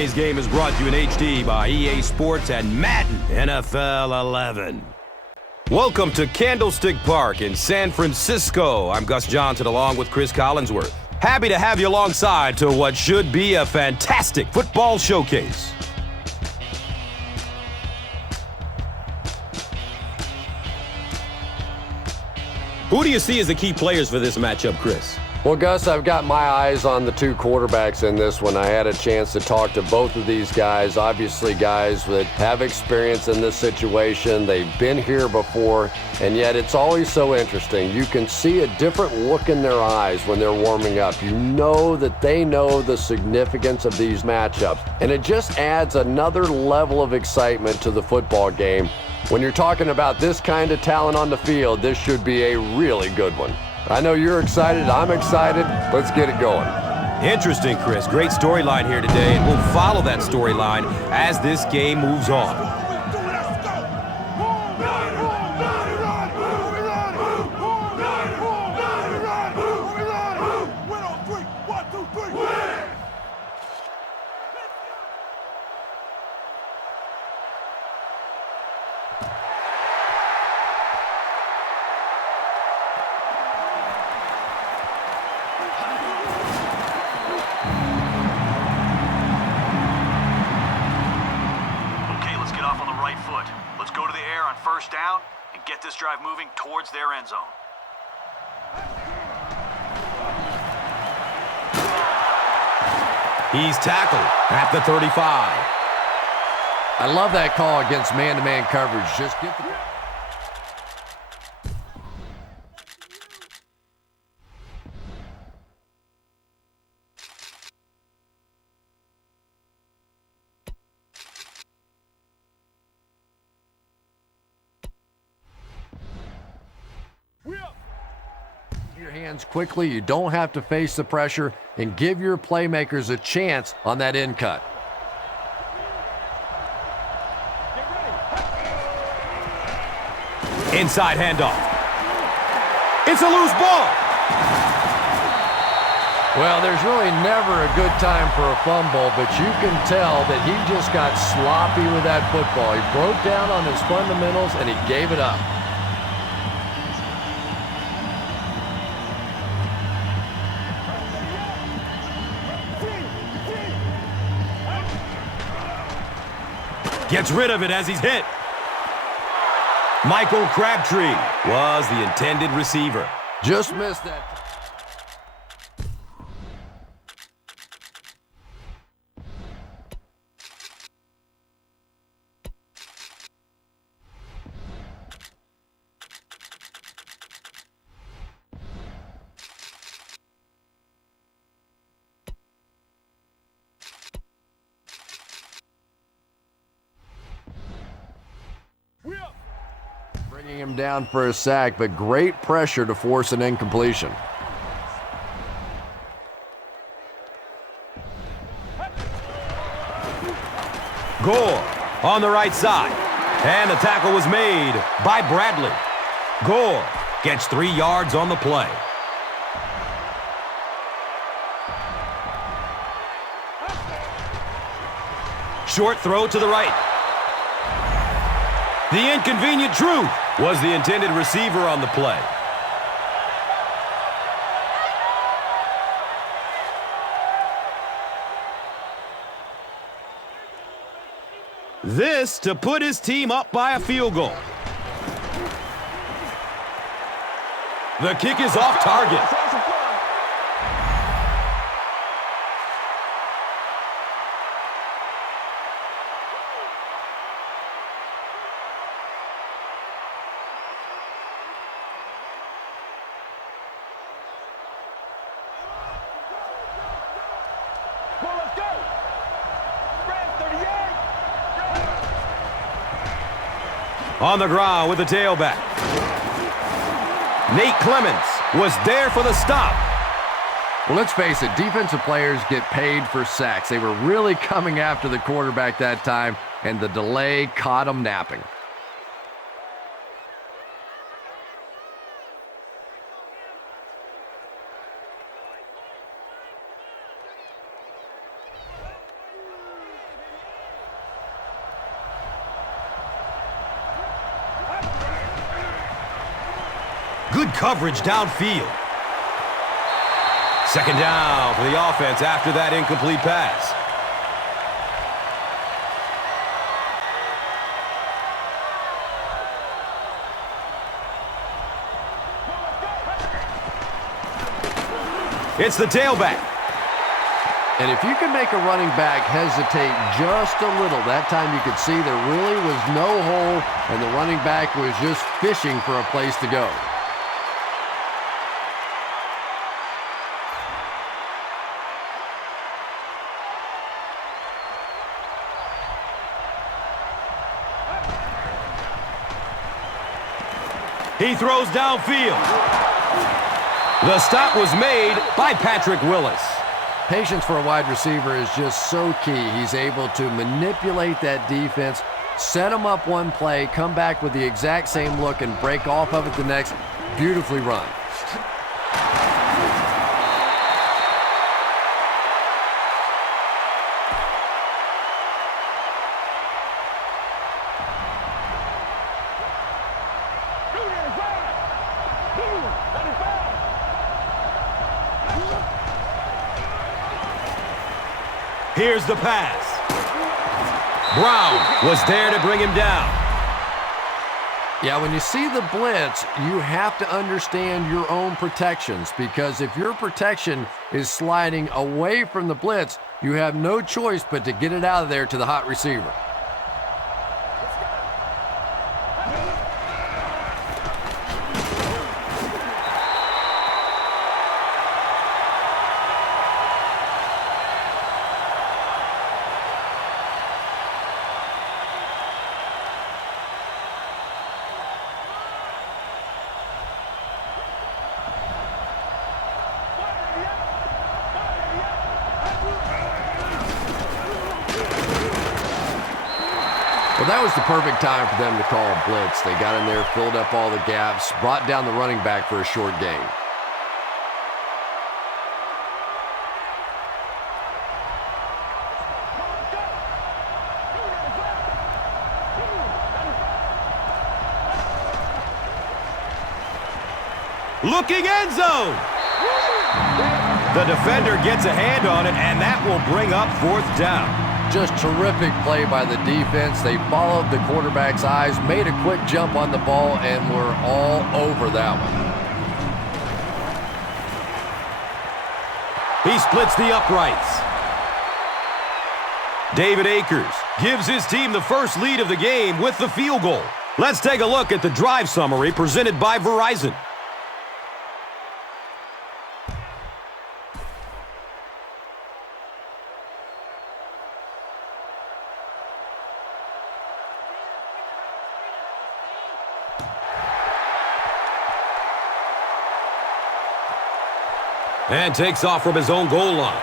Today's game is brought to you in HD by EA Sports and Madden NFL 11. Welcome to Candlestick Park in San Francisco. I'm Gus Johnson along with Chris Collinsworth. Happy to have you alongside to what should be a fantastic football showcase. Who do you see as the key players for this matchup, Chris? Well, Gus, I've got my eyes on the two quarterbacks in this one. I had a chance to talk to both of these guys, obviously guys that have experience in this situation. They've been here before, and yet it's always so interesting. You can see a different look in their eyes when they're warming up. You know that they know the significance of these matchups, and it just adds another level of excitement to the football game. When you're talking about this kind of talent on the field, this should be a really good one. I know you're excited. I'm excited. Let's get it going. Interesting, Chris. Great storyline here today, and we'll follow that storyline as this game moves on. Let's go to the air on first down and get this drive moving towards their end zone. He's tackled at the 35. I love that call against man-to-man coverage. Just get the... your hands quickly. You don't have to face the pressure, and give your playmakers a chance on that end cut. Inside handoff. It's a loose ball. Well, there's really never a good time for a fumble, but you can tell that he just got sloppy with that football. He broke down on his fundamentals, and he gave it up. Gets rid of it as he's hit. Michael Crabtree was the intended receiver. Just missed that. Bringing him down for a sack, but great pressure to force an incompletion. Gore on the right side. And the tackle was made by Bradley. Gore gets 3 yards on the play. Short throw to the right. The inconvenient truth was the intended receiver on the play. This to put his team up by a field goal. The kick is off target. On the ground with the tailback. Nate Clements was there for the stop. Well, let's face it, defensive players get paid for sacks. They were really coming after the quarterback that time, and the delay caught them napping. Good coverage downfield. Second down for the offense after that incomplete pass. It's the tailback. And if you can make a running back hesitate just a little, that time you could see there really was no hole, and the running back was just fishing for a place to go. He throws downfield. The stop was made by Patrick Willis. Patience for a wide receiver is just so key. He's able to manipulate that defense, set them up one play, come back with the exact same look, and break off of it the next. Beautifully run. Here's the pass. Brown was there to bring him down. Yeah, when you see the blitz, you have to understand your own protections, because if your protection is sliding away from the blitz, you have no choice but to get it out of there to the hot receiver. Well, that was the perfect time for them to call a blitz. They got in there, filled up all the gaps, brought down the running back for a short gain. Looking end zone. The defender gets a hand on it, and that will bring up fourth down. Just terrific play by the defense. They followed the quarterback's eyes, made a quick jump on the ball, and were all over that one. He splits the uprights. David Akers gives his team the first lead of the game with the field goal. Let's take a look at the drive summary presented by Verizon. And takes off from his own goal line.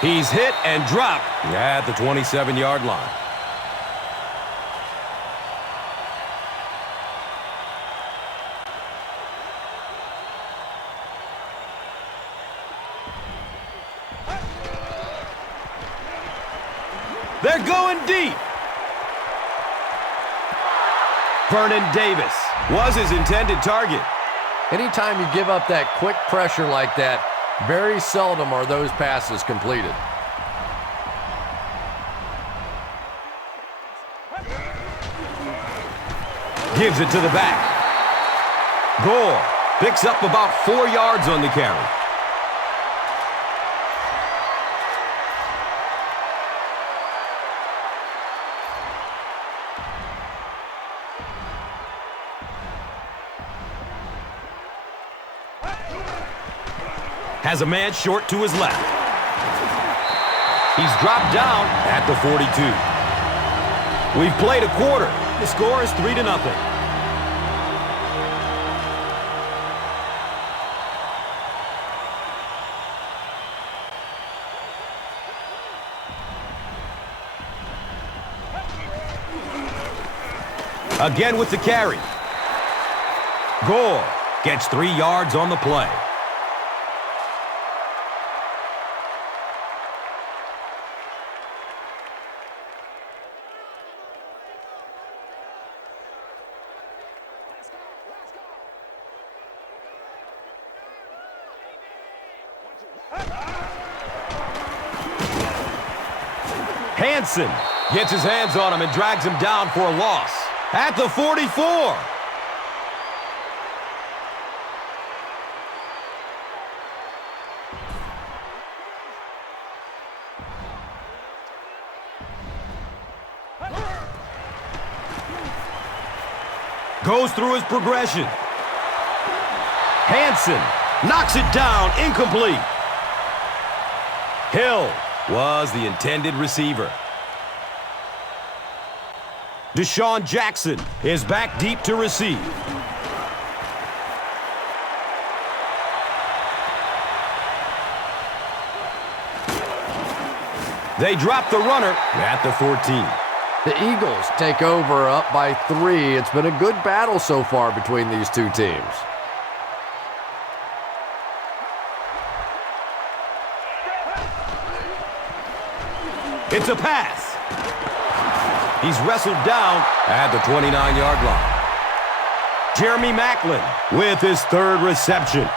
He's hit and dropped at the 27-yard line. They're going deep. Vernon Davis was his intended target. Anytime you give up that quick pressure like that, very seldom are those passes completed. Gives it to the back. Gore picks up about 4 yards on the carry. Has a man short to his left. He's dropped down at the 42. We've played a quarter. The score is 3-0. Again with the carry. Gore gets 3 yards on the play. Hansen gets his hands on him and drags him down for a loss. At the 44. Goes through his progression. Hansen knocks it down, incomplete. Hill was the intended receiver. DeSean Jackson is back deep to receive. They drop the runner at the 14. The Eagles take over up by 3. It's been a good battle so far between these two teams. It's a pass. He's wrestled down at the 29-yard line. Jeremy Maclin with his 3rd reception.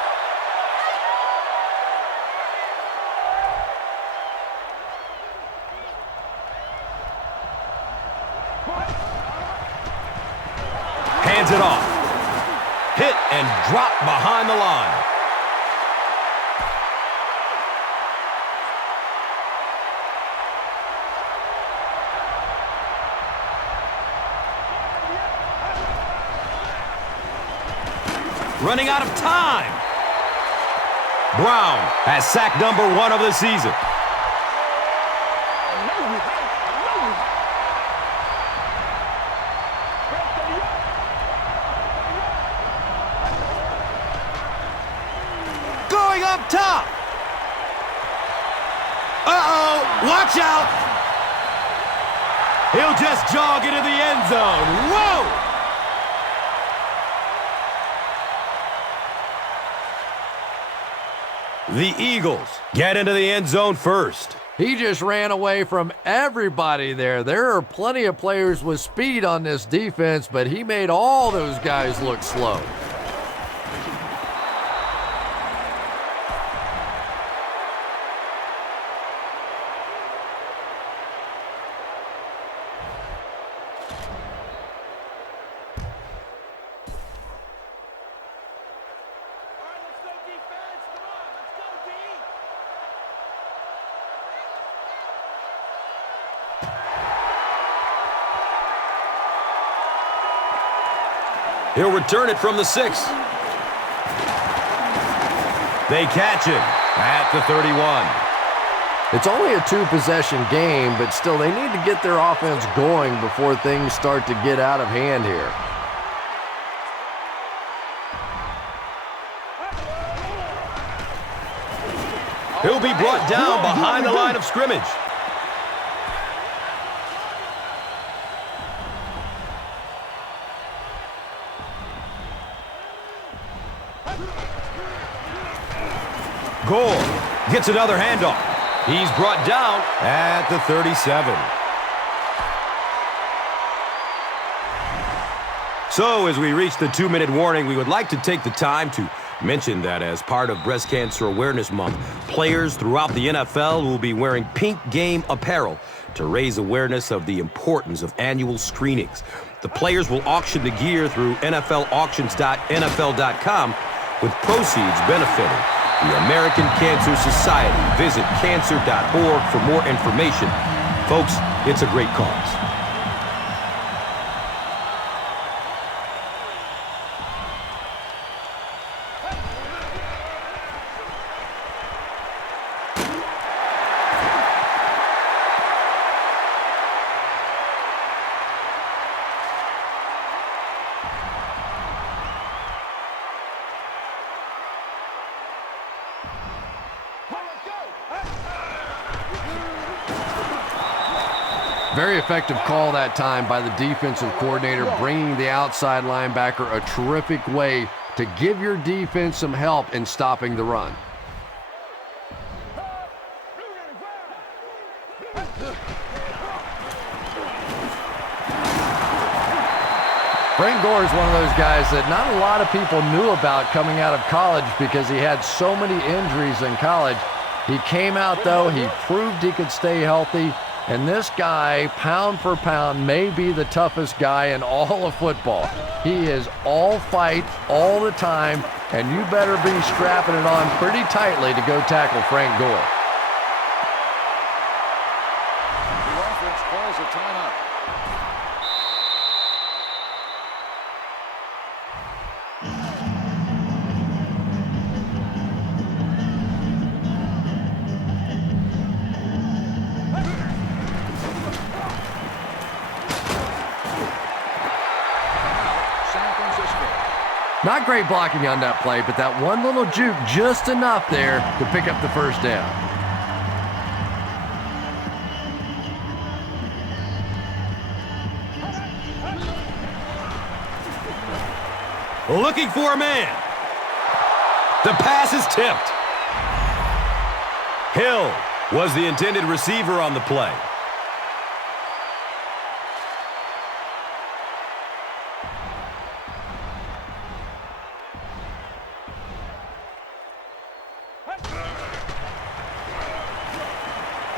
Hands it off. Hit and drop behind the line. Running out of time. Brown has sack number 1 of the season. Going up top. Uh-oh, watch out. He'll just jog into the end zone. Whoa! The Eagles get into the end zone first. He just ran away from everybody there. There are plenty of players with speed on this defense, but he made all those guys look slow. He'll return it from the 6. They catch him at the 31. It's only a 2-possession game, but still they need to get their offense going before things start to get out of hand here. He'll be brought down behind the line of scrimmage. Gore gets another handoff. He's brought down at the 37. So as we reach the 2-minute warning, we would like to take the time to mention that as part of Breast Cancer Awareness Month, players throughout the NFL will be wearing pink game apparel to raise awareness of the importance of annual screenings. The players will auction the gear through NFLauctions.nfl.com, with proceeds benefiting the American Cancer Society. Visit cancer.org for more information. Folks, it's a great cause. Very effective call that time by the defensive coordinator, bringing the outside linebacker a terrific way to give your defense some help in stopping the run. Frank Gore is one of those guys that not a lot of people knew about coming out of college because he had so many injuries in college. He came out, though. He proved he could stay healthy. And this guy, pound for pound, may be the toughest guy in all of football. He is all fight all the time, and you better be strapping it on pretty tightly to go tackle Frank Gore. The offense calls a timeout. Not great blocking on that play, but that one little juke just enough there to pick up the first down. Looking for a man. The pass is tipped. Hill was the intended receiver on the play.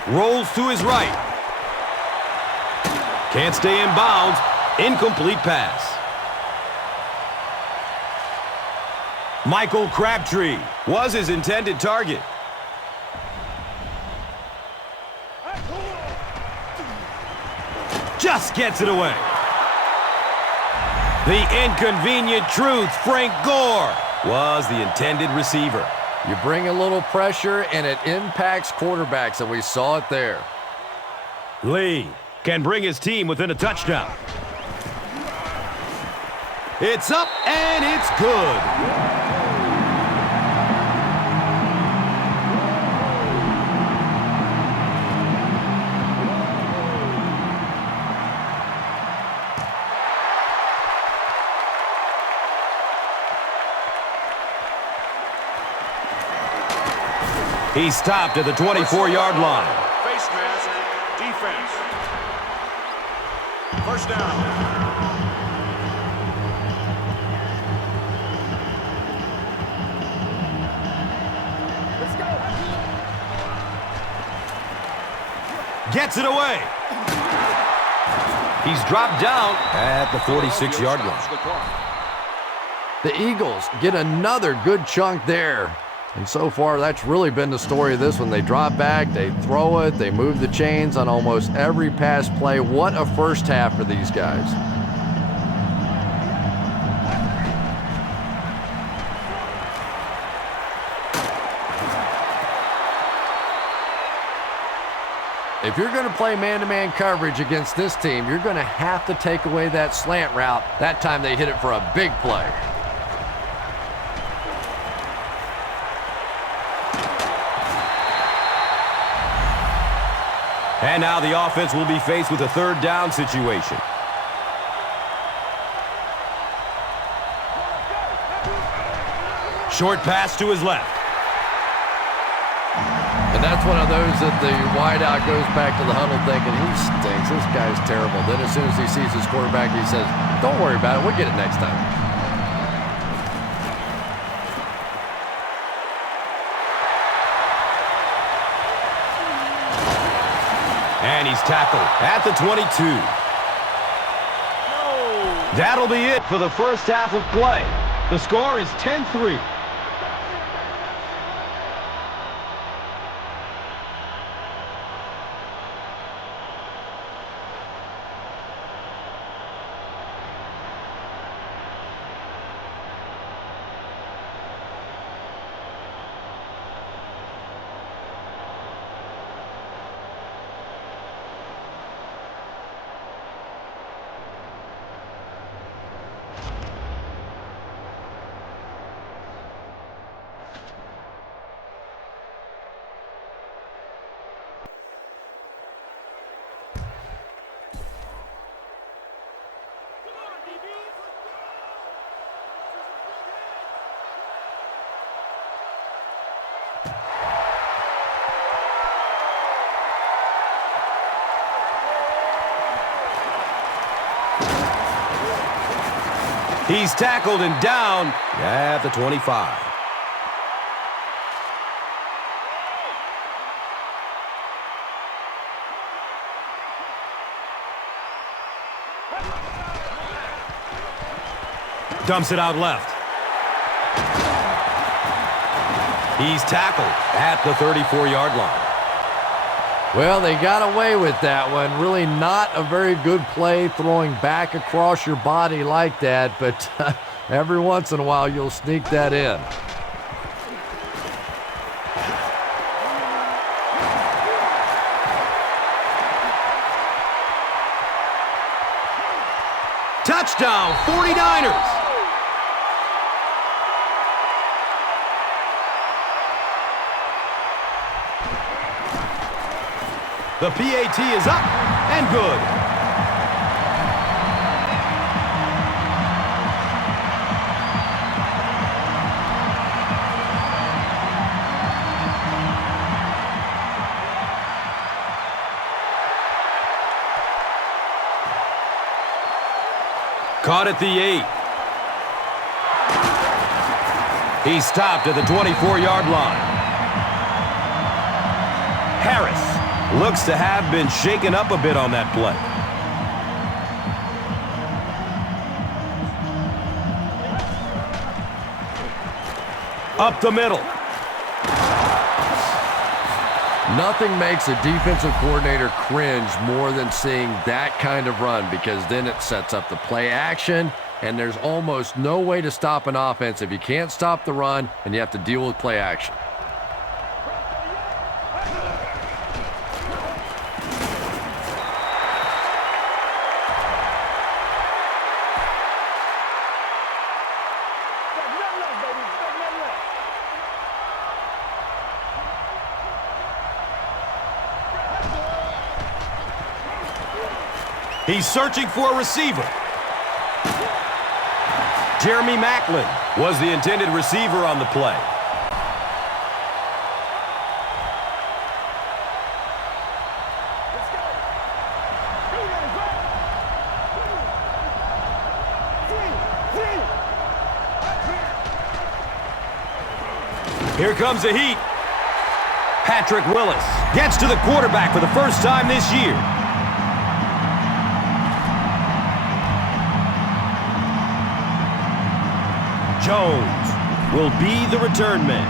Rolls to his right. Can't stay in bounds. Incomplete pass. Michael Crabtree was his intended target. Just gets it away. The inconvenient truth, Frank Gore was the intended receiver. You bring a little pressure, and it impacts quarterbacks, and we saw it there. Lee can bring his team within a touchdown. It's up, and it's good. He stopped at the 24-yard line. Face mask, defense. First down. Let's go. Gets it away. He's dropped down at the 46-yard line. The Eagles get another good chunk there. And so far, that's really been the story of this one. They drop back, they throw it, they move the chains on almost every pass play. What a first half for these guys. If you're going to play man-to-man coverage against this team, you're going to have to take away that slant route. That time they hit it for a big play. And now the offense will be faced with a third down situation. Short pass to his left. And that's one of those that the wideout goes back to the huddle thinking, he stinks, this guy's terrible. Then as soon as he sees his quarterback, he says, don't worry about it, we'll get it next time. And he's tackled at the 22. That'll be it for the first half of play. The score is 10-3. He's tackled and down at the 25. Dumps it out left. He's tackled at the 34-yard line. Well, they got away with that one. Really not a very good play throwing back across your body like that, but every once in a while you'll sneak that in. Touchdown, 49ers! The PAT is up and good. Caught at the 8. He stopped at the 24-yard line. Harris looks to have been shaken up a bit on that play. Up the middle. Nothing makes a defensive coordinator cringe more than seeing that kind of run, because then it sets up the play action, and there's almost no way to stop an offense if you can't stop the run and you have to deal with play action. He's searching for a receiver. Jeremy Maclin was the intended receiver on the play. Here comes the heat. Patrick Willis gets to the quarterback for the first time this year. Jones will be the return man.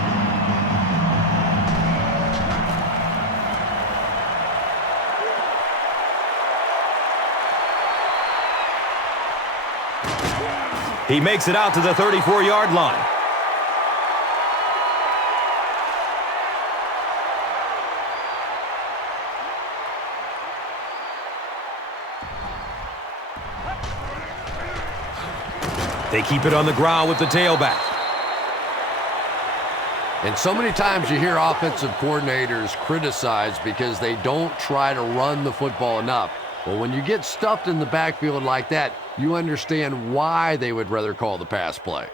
He makes it out to the 34-yard line. They keep it on the ground with the tailback. And so many times you hear offensive coordinators criticized because they don't try to run the football enough. Well, when you get stuffed in the backfield like that, you understand why they would rather call the pass play.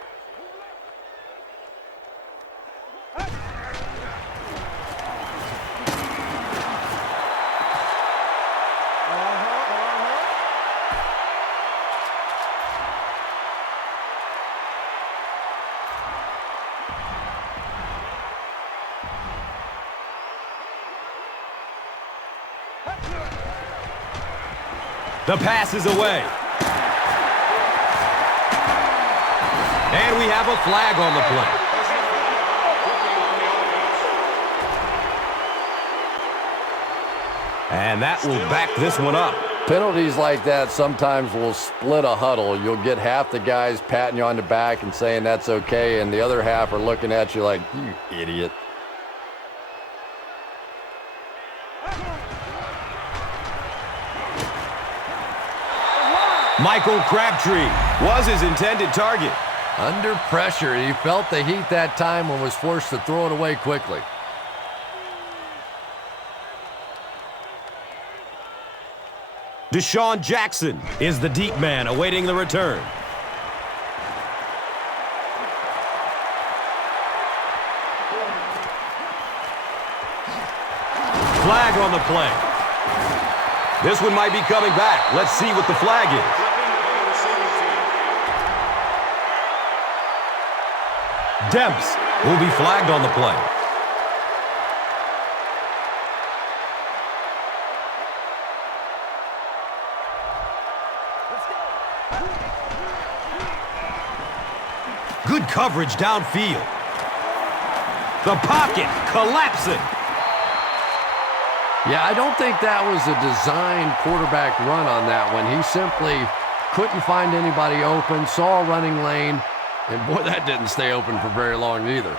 The pass is away. And we have a flag on the play. And that will back this one up. Penalties like that sometimes will split a huddle. You'll get half the guys patting you on the back and saying that's okay, and the other half are looking at you like, you idiot. Michael Crabtree was his intended target. Under pressure, he felt the heat that time and was forced to throw it away quickly. DeSean Jackson is the deep man awaiting the return. Flag on the play. This one might be coming back. Let's see what the flag is. Demps will be flagged on the play. Good coverage downfield. The pocket collapsing. Yeah, I don't think that was a designed quarterback run on that one. He simply couldn't find anybody open, saw a running lane, and boy, that didn't stay open for very long either.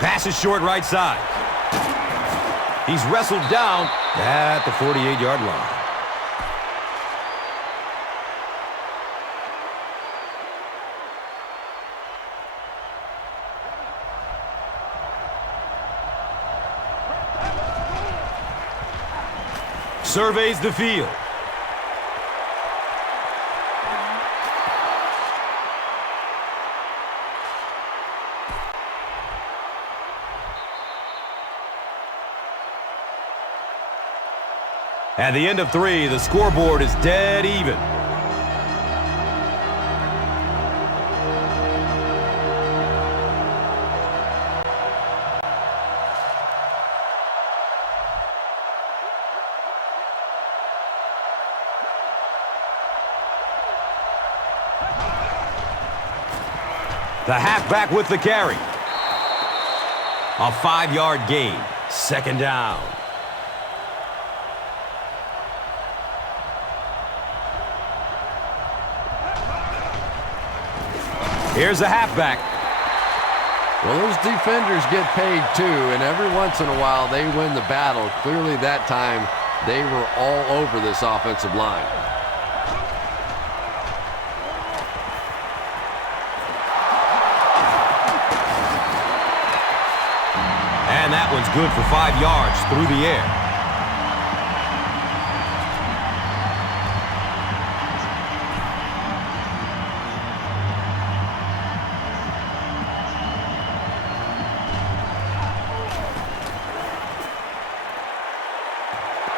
Pass is short right side. He's wrestled down at the 48-yard line. Surveys the field. At the end of 3, the scoreboard is dead even. The halfback with the carry. A 5-yard gain. Second down. Here's the halfback. Well, those defenders get paid too, and every once in a while they win the battle. Clearly that time they were all over this offensive line. And that one's good for 5 yards through the air.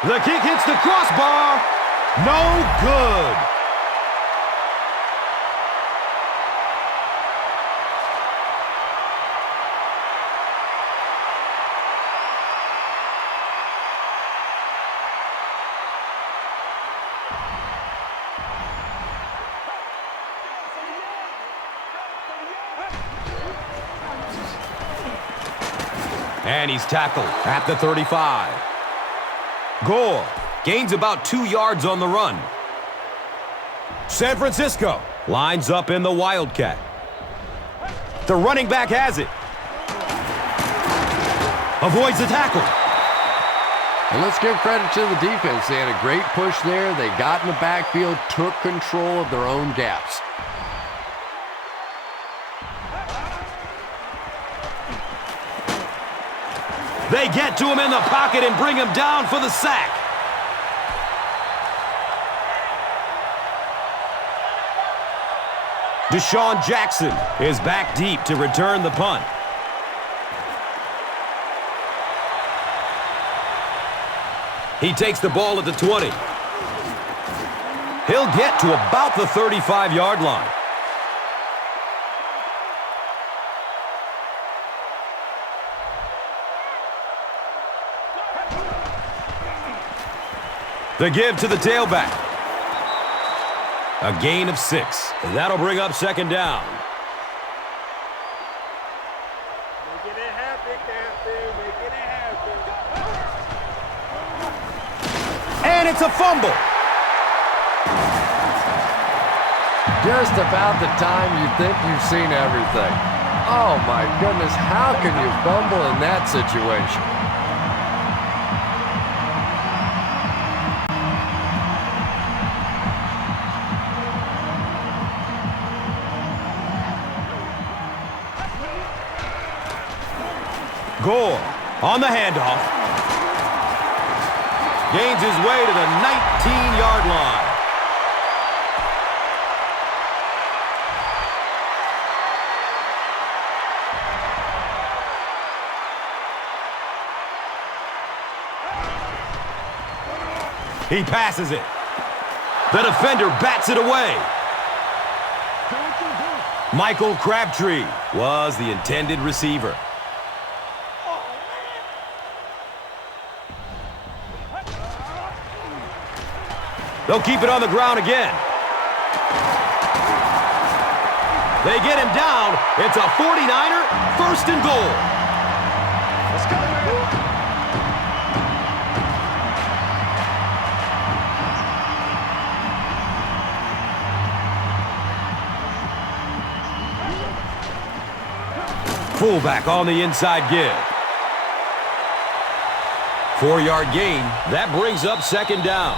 The kick hits the crossbar. No good. And he's tackled at the 35. Gore gains about 2 yards on the run. San Francisco lines up in the Wildcat. The running back has it. Avoids the tackle. And let's give credit to the defense. They had a great push there. They got in the backfield, took control of their own gaps. They get to him in the pocket and bring him down for the sack. DeSean Jackson is back deep to return the punt. He takes the ball at the 20. He'll get to about the 35-yard line. The give to the tailback. A gain of 6. And that'll bring up second down. Making it happen, Captain. Making it happen. And it's a fumble. Just about the time you think you've seen everything. Oh my goodness, how can you fumble in that situation? Gore on the handoff. Gains his way to the 19-yard line. He passes it. The defender bats it away. Michael Crabtree was the intended receiver. They'll keep it on the ground again. They get him down. It's a 49er, first and goal. Let's go, man. Fullback on the inside give. 4-yard gain. That brings up second down.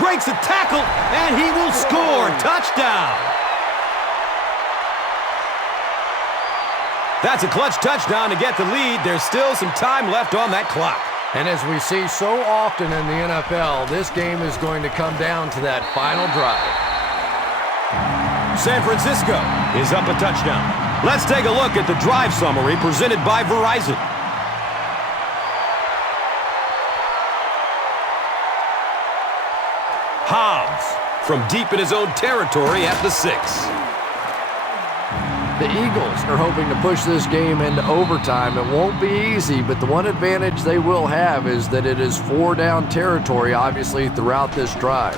Breaks a tackle, and he will score. Touchdown. That's a clutch touchdown to get the lead. There's still some time left on that clock. And as we see so often in the NFL, this game is going to come down to that final drive. San Francisco is up a touchdown. Let's take a look at the drive summary presented by Verizon. Hobbs from deep in his own territory at the 6. The Eagles are hoping to push this game into overtime. It won't be easy, but the one advantage they will have is that it is 4-down territory, obviously, throughout this drive.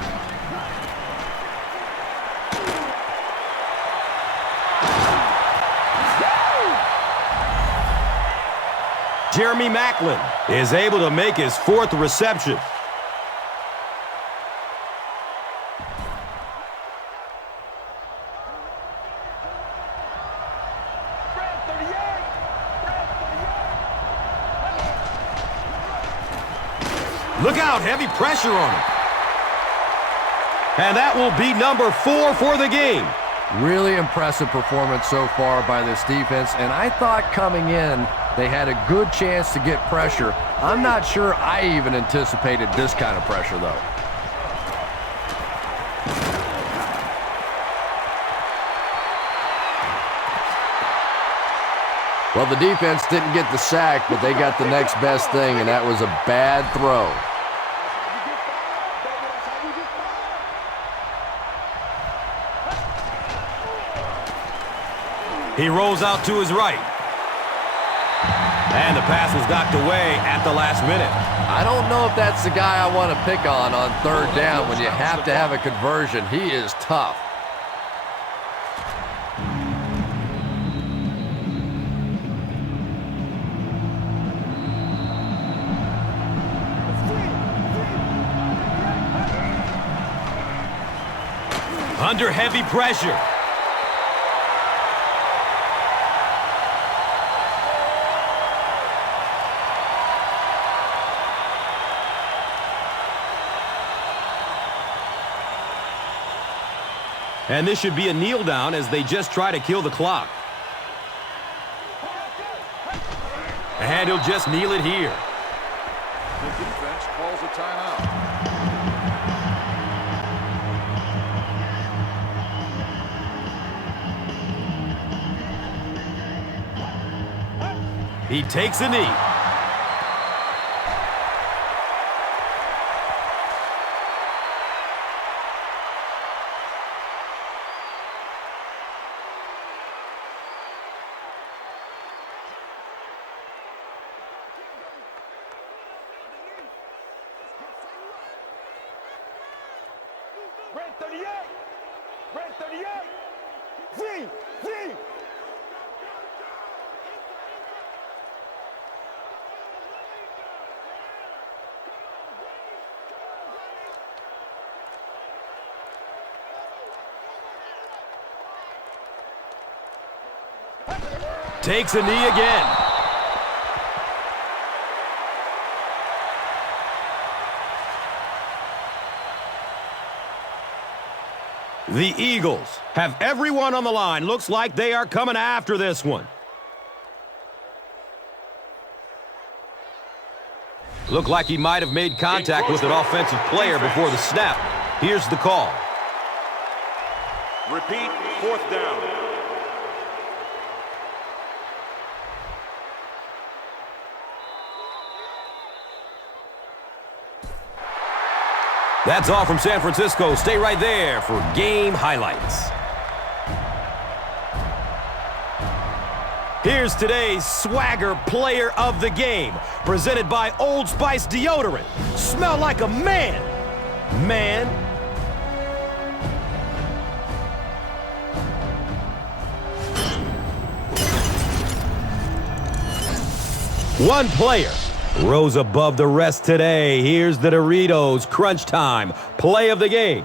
Jeremy Maclin is able to make his 4th reception. Look out, heavy pressure on him. And that will be number 4 for the game. Really impressive performance so far by this defense, and I thought coming in they had a good chance to get pressure. I'm not sure I even anticipated this kind of pressure, though. Well, the defense didn't get the sack, but they got the next best thing, and that was a bad throw. He rolls out to his right. And the pass was knocked away at the last minute. I don't know if that's the guy I want to pick on 3rd down when you have to have a conversion. He is tough. Under heavy pressure. And this should be a kneel down as they just try to kill the clock. And he'll just kneel it here. The defense calls a timeout. He takes a knee. Red 38! Red 38! Z! Z! Takes a knee again. The Eagles have everyone on the line. Looks like they are coming after this one. Looked like he might have made contact with an offensive player before the snap. Here's the call. Repeat, 4th down. That's all from San Francisco. Stay right there for game highlights. Here's today's Swagger Player of the Game, presented by Old Spice Deodorant. Smell like a man. Man. One player rose above the rest today. Here's the Doritos Crunch Time Play of the Game.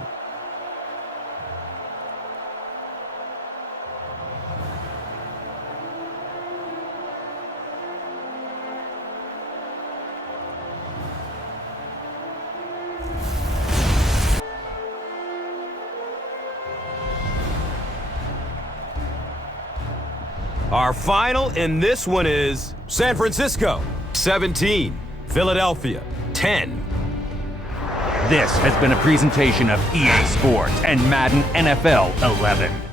Our final in this one is San Francisco 17, Philadelphia 10. This has been a presentation of EA Sports and Madden NFL 11.